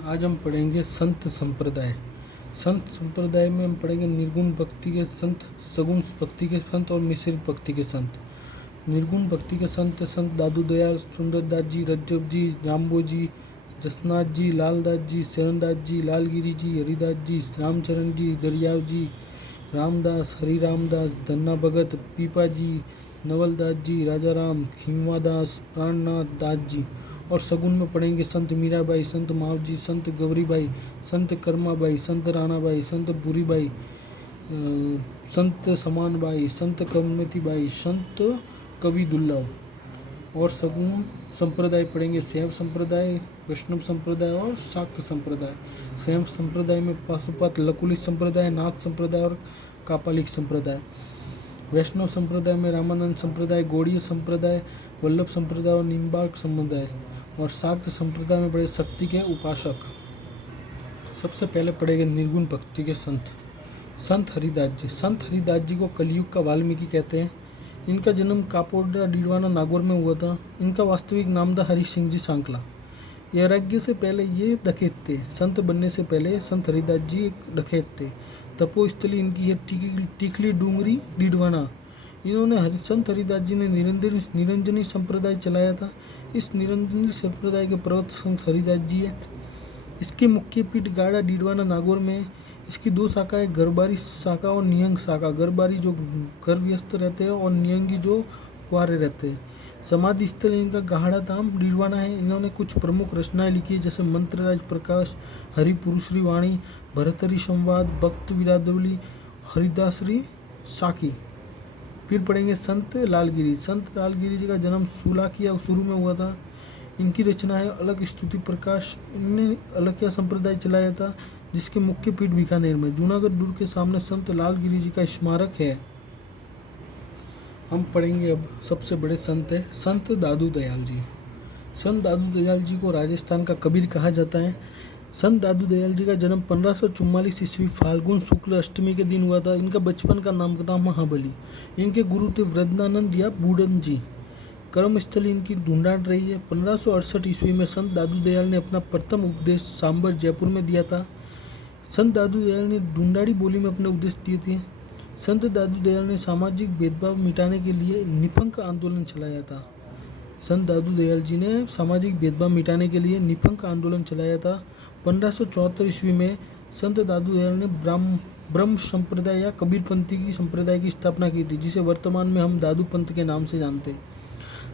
आज हम पढ़ेंगे संत संप्रदाय। संत संप्रदाय में हम पढ़ेंगे निर्गुण भक्ति के संत, सगुण भक्ति के संत और मिश्रित भक्ति के संत। निर्गुण भक्ति के संत संत दादू दयाल, सुंदरदास जी, रज्जब जी, जाम्बो जी, जसनाथ जी, लालदास जी, शरणदास जी, लालगिरी जी, हरिदास जी, रामचरण जी, दरियाव जी, रामदास, हरि रामदास, धन्ना भगत, पीपा जी, नवलदास जी, राजा राम, खींवादास, प्राणनाथ दास जी। और सगुन में पढ़ेंगे संत मीराबाई, संत मावजी, संत गौरीबाई, संत कर्माबाई, संत राणाबाई, संत बुरीबाई, संत समानबाई, संत कमतीबाई, संत कवि दुर्लभ। और सगुन संप्रदाय पढ़ेंगे शैव संप्रदाय, वैष्णव संप्रदाय और शाक्त संप्रदाय। शैव संप्रदाय में पाशुपत लकुलिक संप्रदाय, नाथ संप्रदाय और कापालिक संप्रदाय। वैष्णव संप्रदाय में रामानंद संप्रदाय, गौड़ीय संप्रदाय, वल्लभ संप्रदाय और निम्बार्क संप्रदाय। और शाक्त संप्रदाय में पढ़े शक्ति के उपासक। सबसे पहले पढ़ेंगे निर्गुण भक्ति के संत। संत हरिदास जी। संत हरिदास जी को कलयुग का वाल्मीकि कहते हैं। इनका जन्म कापोड्रा डीडवाना नागौर में हुआ था। इनका वास्तविक नाम था हरि सिंह जी सांकला। वैराग्य से पहले ये डकैत थे। संत बनने से पहले संत हरिदास जी एक डकैत थे। तपोस्थली इनकी है टीकली डूंगरी डीडवाना। इन्होंने संत हरिदास जी ने निरंजनी संप्रदाय चलाया था। इस निरंजनी संप्रदाय के प्रवर्तक संत हरिदास जी है। इसकी मुख्य पीठ गाड़ा डीडवाना नागौर में। इसकी दो शाखाएं, गरबारी शाखा और नियंग शाखा। गरबारी जो घर व्यस्त रहते हैं और नियंगी जो कुआरे रहते हैं। समाधि स्थल इनका गाहड़ा धाम डीडवाना है। इन्होंने कुछ प्रमुख रचनाएं लिखी है, जैसे मंत्रराज प्रकाश, हरिपुरुषरी वाणी, भरतरी संवाद, भक्त विरादवली, हरिदासरी साखी। फिर पढ़ेंगे संत लालगिरी। संत लालगिरी जी का जन्म सुलाकिया शुरू में हुआ था। इनकी रचना है अलग स्तुति प्रकाश। इनने अलकिया संप्रदाय चलाया था, जिसके मुख्य पीठ बीकानेर में। जूनागढ़ दुर्ग के सामने संत लालगिरी जी का स्मारक है। हम पढ़ेंगे अब सबसे बड़े संत है संत दादू दयाल जी। संत दादू दयाल जी को राजस्थान का कबीर कहा जाता है। संत दादू दयाल जी का जन्म 1544 ईस्वी फाल्गुन शुक्ल अष्टमी के दिन हुआ था। इनका बचपन का नाम था महाबली। इनके गुरु थे वृद्धानंद या बूढ़न जी। कर्मस्थली इनकी ढूंढाट रही है। 1568 ईस्वी में संत दादू दयाल ने अपना प्रथम उपदेश सांबर जयपुर में दिया था। संत दादू दयाल ने ढूंढाड़ी बोली में अपने उपदेश दिए थे। संत दादू दयाल ने सामाजिक भेदभाव मिटाने के लिए निपंक आंदोलन चलाया था। संत दादू दयाल जी ने सामाजिक भेदभाव मिटाने के लिए निपंक आंदोलन चलाया था। 1574 ईस्वी में संत दादू दयाल ने ब्रह्म संप्रदाय या कबीरपंथी की संप्रदाय की स्थापना की थी, जिसे वर्तमान में हम दादू पंथ के नाम से जानते हैं।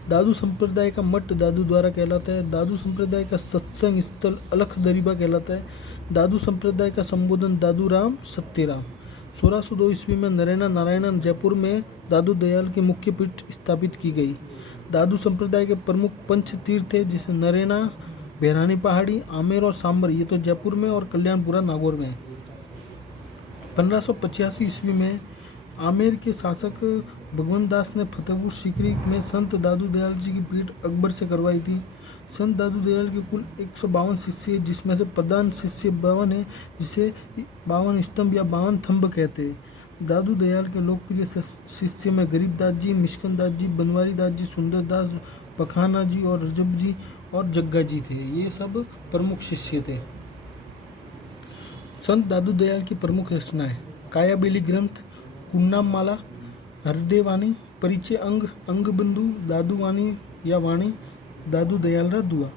दादू संप्रदाय का मठ दादू द्वारा कहलाता है। दादू संप्रदाय का सत्संग स्थल अलख दरीबा कहलाता है। दादू संप्रदाय का संबोधन दादू राम सत्यराम। 1602 ईस्वी में नरेना नारायणन जयपुर में दादू दयाल की मुख्य पीठ स्थापित की गई। दादू संप्रदाय के प्रमुख पंच तीर्थ थे, जिसे नरेना, बेरानी पहाड़ी, आमेर और सांबर, ये तो जयपुर में, और कल्याणपुरा नागौर में। 1585 ईस्वी में आमेर के शासक भगवंत दास ने फतेहपुर सीकरी में संत दादू दयाल जी की पीठ अकबर से करवाई थी। संत दादू दयाल के कुल 152 शिष्य है, जिसमें से प्रधान शिष्य 52 है, जिसे 52 स्तंभ या 52 थंब कहते हैं। दादू दयाल के लोकप्रिय शिष्य में गरीबदास जी, मिश्कन दास जी, बनवारी दास जी, सुंदरदास, पखाना जी और रजब जी और जग्गा जी थे। ये सब प्रमुख शिष्य थे। संत दादू दयाल की प्रमुख रचनाएं: कायाबेली ग्रंथ, गुणनाम माला, हृदय वाणी, परिचय अंग, अंग बंधु, दादू वाणी या वाणी, दादू दयाल रा दुआ।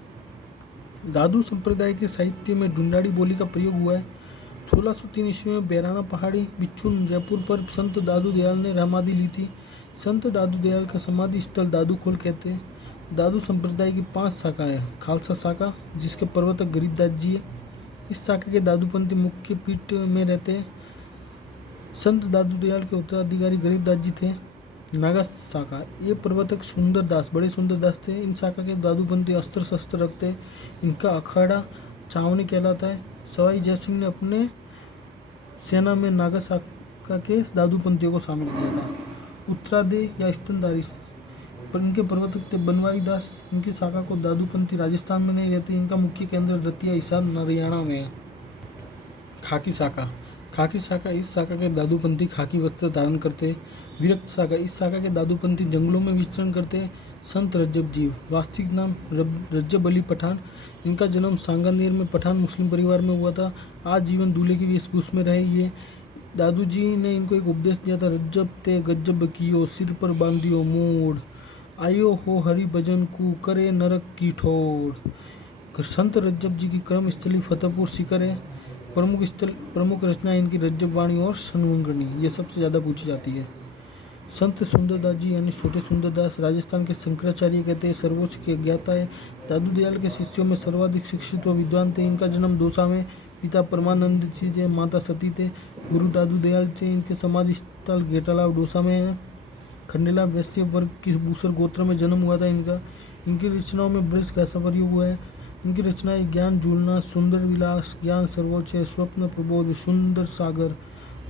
दादू संप्रदाय के साहित्य में ढूंढाड़ी बोली का प्रयोग हुआ है। 1603 ईस्वी में बेराना पहाड़ी बिच्छू जयपुर पर संत दादू दयाल ने समाधि ली थी। संत दादू दयाल का समाधि स्थल दादू खोल कहते हैं। दादू संप्रदाय की 5 शाखाएं हैं। खालसा शाखा, जिसके प्रवर्तक गरीबदास जी है। इस शाखा के दादूपंथी मुख्य पीठ में रहते हैं। संत दादू दयाल के उत्तराधिकारी गरीबदास जी थे। नागा शाखा, ये प्रवर्तक सुंदरदास, बड़े सुंदरदास थे। इन शाखा के दादूपंथी अस्त्र शस्त्र रखते हैं। इनका अखाड़ा छावनी कहलाता है। सवाई जयसिंह ने अपने सेना में नागा शाखा के दादूपंथियों को शामिल किया था। उत्तरादे या स्तनधारी, पर इनके प्रवर्तक थे बनवारी दास। इनकी शाखा को दादूपंथी राजस्थान में नहीं रहते। इनका मुख्य केंद्र रतिया हिसार हरियाणा में है। खाकी शाखा, खाकी शाखा, इस शाखा के दादूपंथी खाकी वस्त्र धारण करते। विरक्त शाखा, इस शाखा के दादूपंथी जंगलों में विचरण करते। संत रज्जब जी, वास्तविक नाम रज्जब अली पठान। इनका जन्म सांगानेर में पठान मुस्लिम परिवार में हुआ था। आज जीवन दूल्हे की वेशभूष में रहे ये। दादू जी ने इनको एक उपदेश दिया था, रज्जब ते गज्जब कियो, सिर पर बांधियो मोड़, आयो हो हरि भजन कु, करे नरक की ठोड़। संत रज्जब जी की कर्म स्थली फतेहपुर सीकर है। प्रमुख रचना इनकी रज्जब वाणी और सन्वंगनी, ये सबसे ज़्यादा पूछी जाती है। संत सुंदरदास जी यानी छोटे सुंदरदास, राजस्थान के शंकराचार्य कहते हैं, सर्वोच्च के ज्ञाता है। दादू दयाल के शिष्यों में सर्वाधिक शिक्षित व विद्वान थे। इनका जन्म दौसा में, पिता परमानंद जी थे, माता सती थे। गुरु दादू दयाल थे। इनके समाधि स्थल घेटालाव डोसा में है। खंडेला वैश्य वर्ग की बूसर गोत्र में जन्म हुआ था इनका। इनकी रचनाओं में ब्रज का सफर हुआ है। इनकी रचनाएं ज्ञान झूलना, सुंदर विलास, ज्ञान सर्वोच्च है, स्वप्न प्रबोध, सुंदर सागर,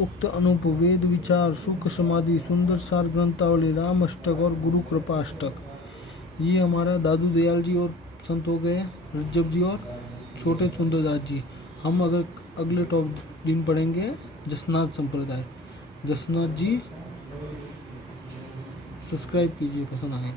उक्त अनूप, वेद विचार, सुख समाधि, सुंदर सार ग्रंथावली, राम अष्टक और गुरु कृपा अष्टक। ये हमारा दादू दयाल जी और संत हो गए रज्जब जी और छोटे सुंदरदास जी। हम अगर अगले दिन पढ़ेंगे जसनाथ संप्रदाय। जसनाथ जी सब्सक्राइब कीजिए पसंद आए।